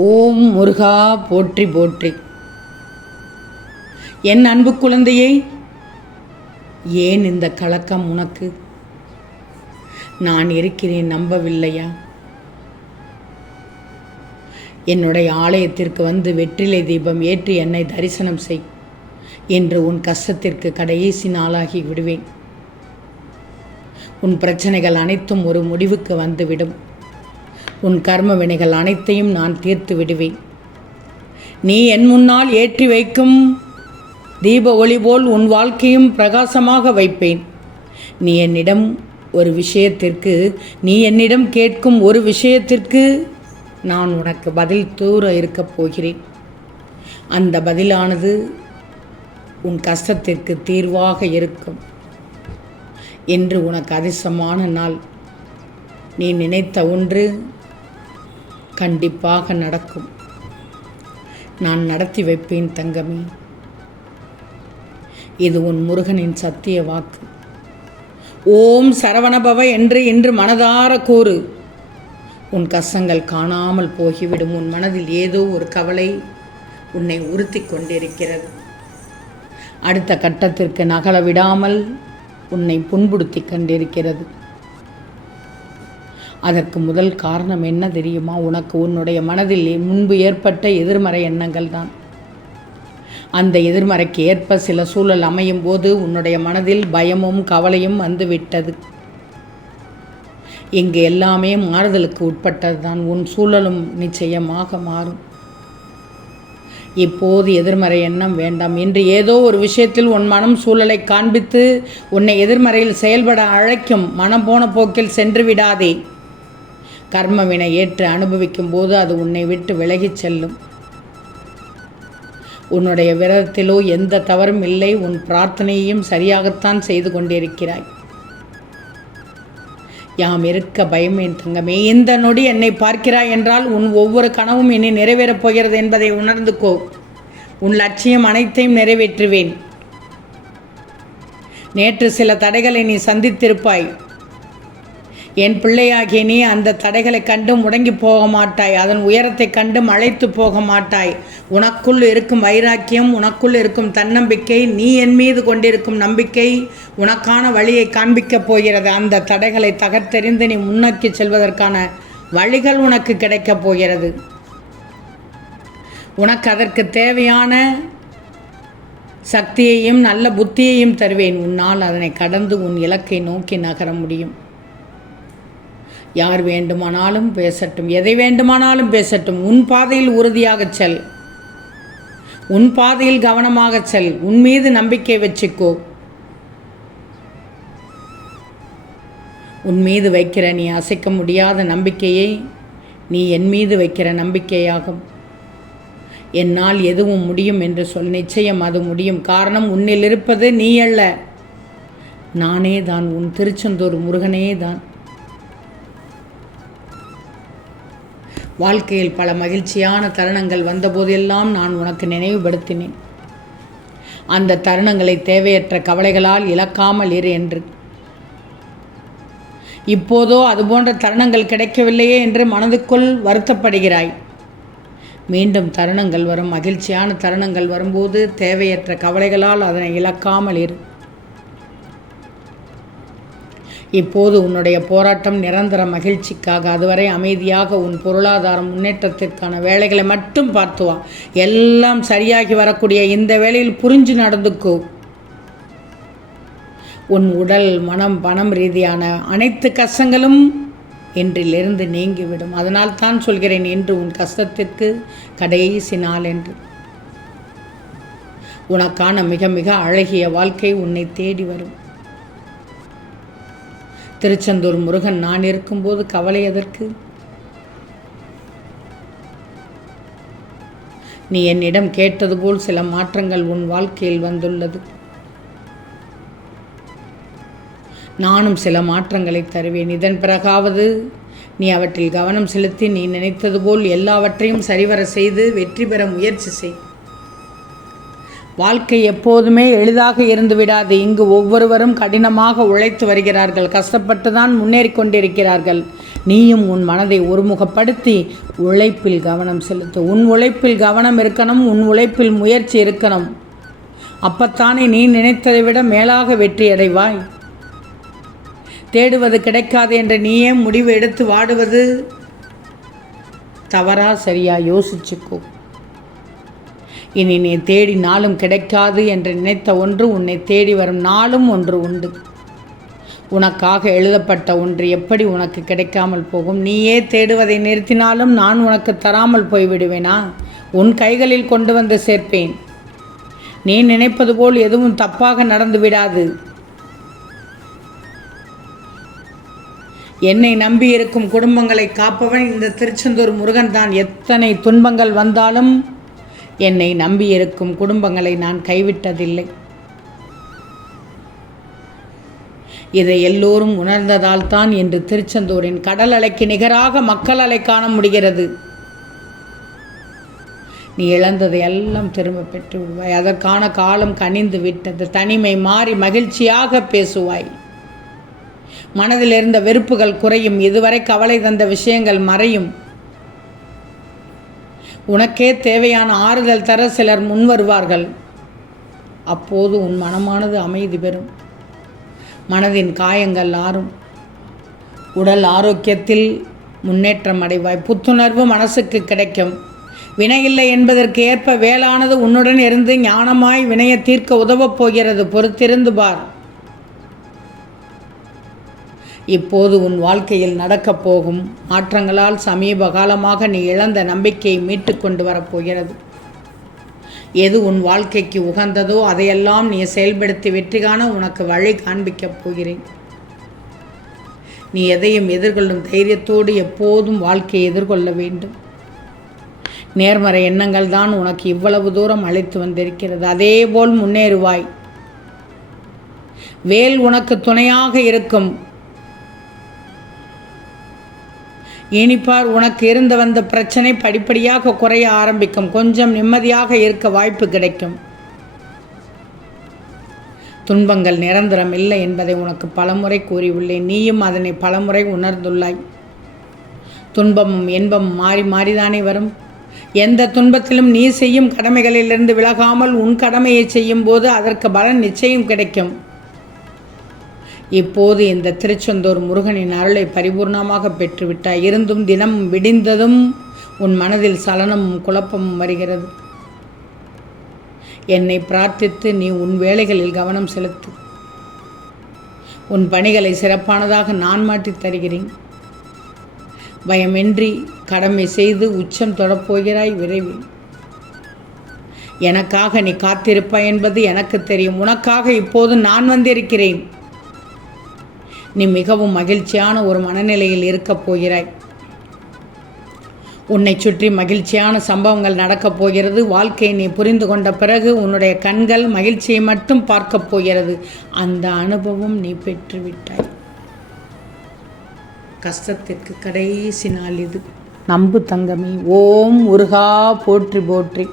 ஓம் முருகா போற்றி போற்றி. என் அன்பு குழந்தையே, ஏன் இந்த கலக்கம் உனக்கு? நான் இருக்கிறேன், நம்பவில்லையா? என்னுடைய ஆலயத்திற்கு வந்து வெற்றிலை தீபம் ஏற்றி என்னை தரிசனம் செய் என்று உன் கஷ்டத்திற்கு கடைசி நாளாகி விடுவேன். உன் பிரச்சனைகள் அனைத்தும் ஒரு முடிவுக்கு வந்துவிடும். உன் கர்ம வினைகள் அனைத்தையும் நான் தீர்த்து விடுவேன். நீ என் முன்னால் ஏற்றி வைக்கும் தீப ஒளி போல் உன் வாழ்க்கையும் பிரகாசமாக வைப்பேன். நீ என்னிடம் கேட்கும் ஒரு விஷயத்திற்கு நான் உனக்கு பதில் தூர இருக்கப் போகிறேன். அந்த பதிலானது உன் கஷ்டத்திற்கு தீர்வாக இருக்கும் என்று உனக்கு அதிர்ஷ்டமான நாள். நீ நினைத்த ஒன்று கண்டிப்பாக நடக்கும். நான் நடத்தி வைப்பேன் தங்கமே. இது உன் முருகனின் சத்திய வாக்கு. ஓம் சரவணபவ என்று இன்று மனதார கூறு. உன் கஷ்டங்கள் காணாமல் போகிவிடும். உன் மனதில் ஏதோ ஒரு கவலை உன்னை உறுத்தி கொண்டிருக்கிறது. அடுத்த கட்டத்திற்கு நகல விடாமல் உன்னை புண்படுத்தி கொண்டிருக்கிறது. அதற்கு முதல் காரணம் என்ன தெரியுமா? உனக்கு உன்னுடைய மனதில் முன்பு ஏற்பட்ட எதிர்மறை எண்ணங்கள் தான். அந்த எதிர்மறைக்கு ஏற்ப சில சூழல் அமையும் போது உன்னுடைய மனதில் பயமும் கவலையும் வந்துவிட்டது. இங்கு எல்லாமே மாறுதலுக்கு உட்பட்டது தான். உன் சூழலும் நிச்சயமாக மாறும். இப்போது எதிர்மறை எண்ணம் வேண்டாம். இன்று ஏதோ ஒரு விஷயத்தில் உன் மனம் சூழலை காண்பித்து உன்னை எதிர்மறையில் செயல்பட அழைக்கும். மனம் போன போக்கில் சென்று விடாதே. கர்மவினை ஏற்று அனுபவிக்கும் போது அது உன்னை விட்டு விலகிச் செல்லும். உன்னுடைய விரதத்திலோ எந்த தவறும் இல்லை. உன் பிரார்த்தனையையும் சரியாகத்தான் செய்து கொண்டிருக்கிறாய். யாம் இருக்க பயமேன் தங்கமே. இந்த நொடி என்னை பார்க்கிறாய் என்றால் உன் ஒவ்வொரு கனவும் இனி நிறைவேறப் போகிறது என்பதை உணர்ந்துக்கோ. உன் லட்சியம் அனைத்தையும் நிறைவேற்றுவேன். நேற்று சில தடைகளை நீ சந்தித்திருப்பாய். என் பிள்ளையாகிய நீ அந்த தடைகளை கண்டு முடங்கி போக மாட்டாய். அதன் உயரத்தை கண்டு மலைத்து போக மாட்டாய். உனக்குள் இருக்கும் வைராக்கியம், உனக்குள் இருக்கும் தன்னம்பிக்கை, நீ என் மீது கொண்டிருக்கும் நம்பிக்கை உனக்கான வழியை காண்பிக்கப் போகிறது. அந்த தடைகளை தகர்த்தெறிந்து நீ முன்னோக்கி செல்வதற்கான வழிகள் உனக்கு கிடைக்கப் போகிறது. உனக்கு அதற்கு தேவையான சக்தியையும் நல்ல புத்தியையும் தருவேன். உன்னால் அதனை கடந்து உன் இலக்கை நோக்கி நகர முடியும். யார் வேண்டுமானாலும் பேசட்டும், எதை வேண்டுமானாலும் பேசட்டும். உன் பாதையில் உறுதியாகச் செல். உன் பாதையில் கவனமாகச் செல். உன் மீது நம்பிக்கை வச்சுக்கோ. உன் மீது வைக்கிற நீ அசைக்க முடியாத நம்பிக்கையை நீ என் மீது வைக்கிற நம்பிக்கையாகும். என்னால் எதுவும் முடியும் என்று சொல். நிச்சயம் அது முடியும். காரணம், உன்னில் இருப்பது நீ அல்ல, நானே தான். உன் திருச்செந்தூர் முருகனே தான். வாழ்க்கையில் பல மகிழ்ச்சியான தருணங்கள் வந்தபோதெல்லாம் நான் உனக்கு நினைவுபடுத்தினேன். அந்த தருணங்களை தேவையற்ற கவலைகளால் இழக்காமல் இரு என்று. இப்போதோ அதுபோன்ற தருணங்கள் கிடைக்கவில்லையே என்று மனதுக்குள் வருத்தப்படுகிறாய். மீண்டும் தருணங்கள் வரும். மகிழ்ச்சியான தருணங்கள் வரும்போது தேவையற்ற கவலைகளால் அதனை இழக்காமல் இரு. இப்போது உன்னுடைய போராட்டம் நிரந்தர மகிழ்ச்சிக்காக. அதுவரை அமைதியாக உன் பொருளாதார முன்னேற்றத்திற்கான வேலைகளை மட்டும் பார்த்து வா. எல்லாம் சரியாகி வரக்கூடிய இந்த வேளையில் புரிஞ்சு நடந்துக்கோ. உன் உடல், மனம், பணம் ரீதியான அனைத்து கஷ்டங்களும் இன்றிலிருந்து நீங்கிவிடும். அதனால் தான் சொல்கிறேன், இன்று உன் கஷ்டத்திற்கு கடைசி நாள் என்று. உனக்கான மிக மிக அழகிய வாழ்க்கை உன்னை தேடி வரும். திருச்செந்தூர் முருகன் நான் இருக்கும்போது கவலை எதற்கு? நீ என்னிடம் கேட்டது போல் சில மாற்றங்கள் உன் வாழ்க்கையில் வந்துள்ளது. நானும் சில மாற்றங்களை தருவேன். இதன் பிறகாவது நீ அவற்றில் கவனம் செலுத்தி நீ நினைத்தது போல் எல்லாவற்றையும் சரிவர செய்து வெற்றி பெற முயற்சி செய். வாழ்க்கை எப்போதுமே எளிதாக இருந்து விடாது. இங்கு ஒவ்வொருவரும் கடினமாக உழைத்து வருகிறார்கள், கஷ்டப்பட்டு தான் முன்னேறி கொண்டிருக்கிறார்கள். நீயும் உன் மனதை ஒருமுகப்படுத்தி உழைப்பில் கவனம் செலுத்து. உன் உழைப்பில் கவனம் இருக்கணும், உன் உழைப்பில் முயற்சி இருக்கணும். அப்பத்தானே நீ நினைத்ததை விட மேலாக வெற்றி அடைவாய். தேடுவது கிடைக்காது என்று நீயே முடிவு எடுத்து வாடுவது தவறா சரியா யோசிச்சுக்கோ. இனி நீ தேடி நாளும் கிடைக்காது என்று நினைத்த ஒன்று உன்னை தேடி வரும் நாளும் ஒன்று உண்டு. உனக்காக எழுதப்பட்ட ஒன்று எப்படி உனக்கு கிடைக்காமல் போகும்? நீயே தேடுவதை நிறுத்தினாலும் நான் உனக்கு தராமல் போய்விடுவேனா? உன் கைகளில் கொண்டு வந்து சேர்ப்பேன். நீ நினைப்பது போல் எதுவும் தப்பாக நடந்து விடாது. என்னை நம்பி இருக்கும் குடும்பங்களை காப்பவன் இந்த திருச்செந்தூர் முருகன் தான். எத்தனை துன்பங்கள் வந்தாலும் என்னை நம்பி இருக்கும் குடும்பங்களை நான் கைவிட்டதில்லை. இதை எல்லோரும் உணர்ந்ததால் தான் இன்று திருச்செந்தூரின் கடல் அலைக்கு நிகராக மக்கள் அலை காண முடிகிறது. நீ இழந்ததை எல்லாம் திரும்ப பெற்று விடுவாய். அதற்கான காலம் கனிந்து விட்டது. தனிமை மாறி மகிழ்ச்சியாக பேசுவாய். மனதில் இருந்த வெறுப்புகள் குறையும். இதுவரை கவலை தந்த விஷயங்கள் மறையும். உனக்கே தேவையான ஆறுதல் தர சிலர் முன் வருவார்கள். அப்போது உன் மனமானது அமைதி பெறும். மனதின் காயங்கள் ஆறும். உடல் ஆரோக்கியத்தில் முன்னேற்றம் அடைவாய். புத்துணர்வு மனசுக்கு கிடைக்கும். வினையில்லை என்பதற்கு ஏற்ப வேளானது உன்னுடன் இருந்து ஞானமாய் வினையை தீர்க்க உதவப் போகிறது. பொறுத்திருந்து பார். இப்போது உன் வாழ்க்கையில் நடக்கப் போகும் மாற்றங்களால் சமீப காலமாக நீ இழந்த நம்பிக்கையை மீட்டு கொண்டு வரப்போகிறது. எது உன் வாழ்க்கைக்கு உகந்ததோ அதையெல்லாம் நீ செயல்படுத்தி வெற்றி காண உனக்கு வழி காண்பிக்கப் போகிறேன். நீ எதையும் எதிர்கொள்ளும் தைரியத்தோடு எப்போதும் வாழ்க்கையை எதிர்கொள்ள வேண்டும். நேர்மறை எண்ணங்கள் தான் உனக்கு இவ்வளவு தூரம் அழைத்து வந்திருக்கிறது. அதேபோல் முன்னேறுவாய். வேல் உனக்கு துணையாக இருக்கும். இனிப்பார் உனக்கு இருந்து வந்த பிரச்சனை படிப்படியாக குறைய ஆரம்பிக்கும். கொஞ்சம் நிம்மதியாக இருக்க வாய்ப்பு கிடைக்கும். துன்பங்கள் நிரந்தரம் இல்லை என்பதை உனக்கு பலமுறை கூறியுள்ளேன். நீயும் அதனை பலமுறை உணர்ந்துள்ளாய். துன்பமும் இன்பமும் மாறி மாறிதானே வரும். எந்த துன்பத்திலும் நீ செய்யும் கடமைகளிலிருந்து விலகாமல் உன் கடமையை செய்யும் போது அதற்கு பலன் நிச்சயம் கிடைக்கும். இப்போது இந்த திருச்செந்தூர் முருகனின் அருளை பரிபூர்ணமாக பெற்றுவிட்டாய். இருந்தும் தினமும் விடிந்ததும் உன் மனதில் சலனமும் குழப்பமும் வருகிறது. என்னை பிரார்த்தித்து நீ உன் வேலைகளில் கவனம் செலுத்து. உன் பணிகளை சிறப்பானதாக நான் மாற்றித் தருகிறேன். பயமின்றி கடமை செய்து உச்சம் தொடப்போகிறாய் விரைவில். எனக்காக நீ காத்திருப்பாய் என்பது எனக்கு தெரியும். உனக்காக இப்போது நான் வந்திருக்கிறேன். நீ மிகவும் மகிழ்ச்சியான ஒரு மனநிலையில் இருக்கப் போகிறாய். உன்னை சுற்றி மகிழ்ச்சியான சம்பவங்கள் நடக்கப் போகிறது. வாழ்க்கையை நீ புரிந்து கொண்ட பிறகு உன்னுடைய கண்கள் மகிழ்ச்சியை மட்டும் பார்க்கப் போகிறது. அந்த அனுபவம் நீ பெற்றுவிட்டாய். கஷ்டத்திற்கு கடைசி நாள் இது. நம்பு தங்கமே. ஓம் முருகா போற்றி போற்றி.